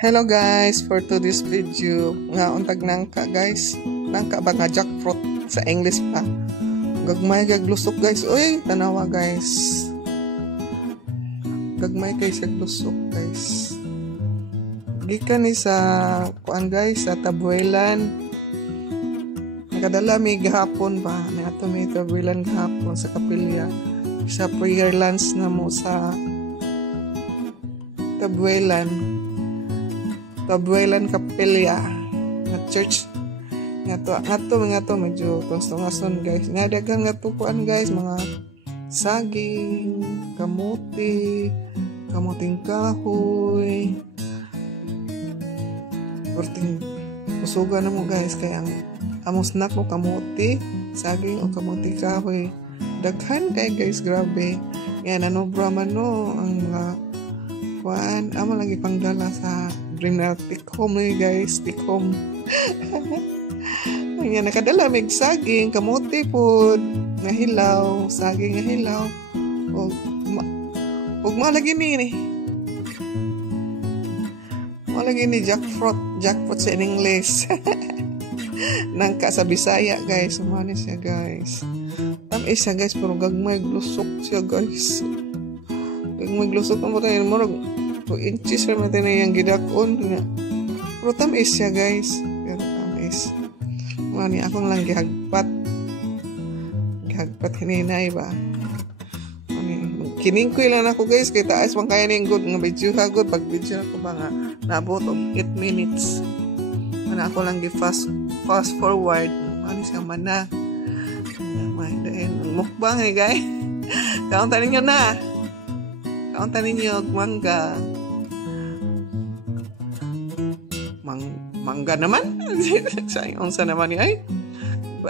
Hello guys, for today's video, nga untag nangka guys. Nangka ba nga jackfruit sa English pa. Gagmay kay lusok guys. Uy, tanawa guys. Gagmay kay sa lusok guys. Gikan ni sa kuan guys sa Tabuelan. Nakadala mi gahapon ba? May ato mi Tabuelan gahapon sa kapilya. Sa prayer lunch na mo sa Tabuelan Kapilya nga church nga to medyo tungson guys. Nadagan nga tukuan guys, mga saging, kamuting kahoy. Porting usugan na mo guys kaya ang among snack mo kamuti, saging o kamuting kahoy. Daghan kay guys, grabe. Yan nanobra man no ang mga kuan amo lagi pangdala sa dream na take home guys, take home. Yan nakadala mig saging, kamote pod nga hilaw, saging nga hilaw. Og malagi ni. Malagi ni jackfruit sa English. Nangka sa Bisaya guys, umani siya guys. Tamis siya guys, pero gagmay lusok siya guys. Gagmay lusok mo tayo mo 2 inches ra man yung gidakon nga. Pero tamis siya guys. Pero tamis. Mani akong lang gihagpat hininay ba. Mani kiningkoy lang ako guys kay taas pang kaya ning good nga video ha good pag video ako ba nga naabot og 8 minutes. Mani ako lang fast forward. Mani siya man na. Mani mukbang guys. Kauntan ninyo na. Kauntan ninyo mangga. Mangga naman. Sayang sa naman ni ay.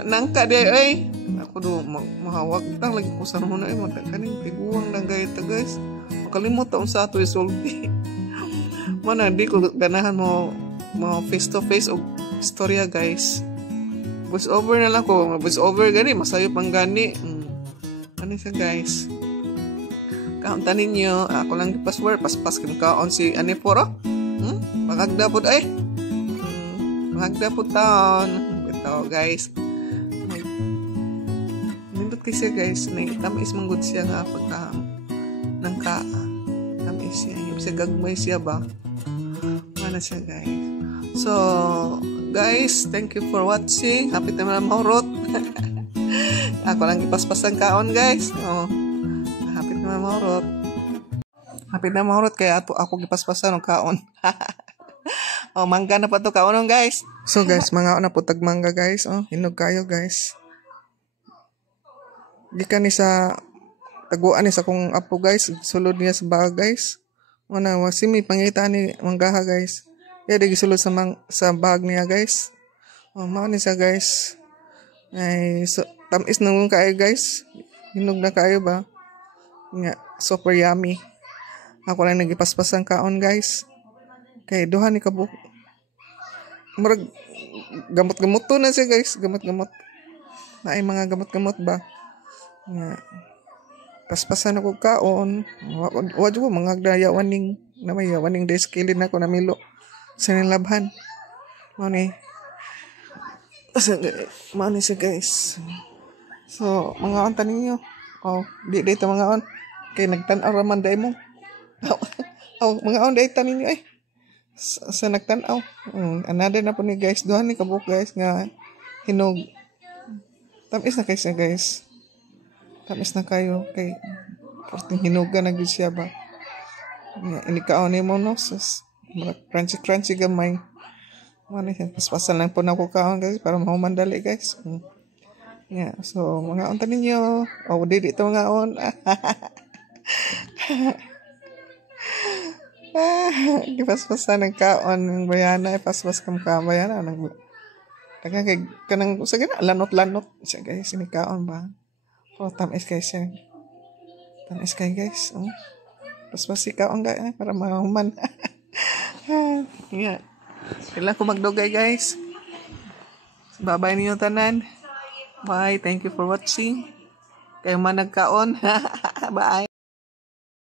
Nangka de ay. Ako do mahawag tang lagi ko sa muna ay kaning tiguang lang guys. Makalimot taon sa ato isulti. Mana di ko ganahan mo face to face og istorya guys. Voice over na lang ko. Voice over gani masayo pang gani. Ano siya guys? Kauntan ninyo. Ako lang password paspas kim kaon si Aniporo. Magagdapod ay. Magagdapod taon. Ito guys. Nindot kasi guys. Tamis manggod siya nga pagka nangka. Tamis siya. Yung siya gagmay siya ba? Mana siya guys. So guys, thank you for watching. Hapit naman ang mahurot. Ako lang ipaspasan kaon guys. Hapit naman mahurot. Hapit na mahurot kaya ako gipaspasan ng kaon. Mangga na pa to kaon guys. So guys, mga na po tagmangga guys. Hinog kayo guys. Gikan ni sa taguan ni sa kong apo guys. Sulod niya sa baga guys. Una wasimi pangita ni manggaha guys. Kaya di gisulod sa bag niya guys. Mao ni sa guys. Ay so, tamis nung kayo guys. Hinog na kayo ba? Nga super yummy. Ako lang nagipaspasan kaon guys. Kay duha ni kabuk. Murag gamot-gamot to na siya guys. Gamot-gamot. Na ay mga gamot-gamot ba? Nga. Paspasan ako kaon. Wad ko mga dayawaning na may yawaning deskilin ako na milo. Sa nilabhan. Mani siya guys. So mga on tanin nyo. Di dito mga on. Kay nagtanaw raman day mo. Mga on day tanin nyo eh. Sa nagtanaw. Another na po ni guys. Doon ni kabuk guys nga hinog. Tamis na kayo siya guys. Tamis na kayo. Kay porting hinog na naging siya ba. Inikaon ni mo no. Crunchy gamay. Paspasan lang po na ko kaon guys para mahumandali guys. Yeah, so mga on tanin nyo. Dito mga on. Gipaspasan ng kaon ng bayana. Paspas kam ka bayana. Tagang kay kanang sa gina lanot-lanot siya guys. Inikaon ba? Tamis kayo siya. Tamis kayo guys. Paspas si kaon guys para mahuman. Yeah. Kailan ko magdugay guys. Bye-bye ninyo tanan. Bye. Thank you for watching. Kayo man nagkaon. Bye.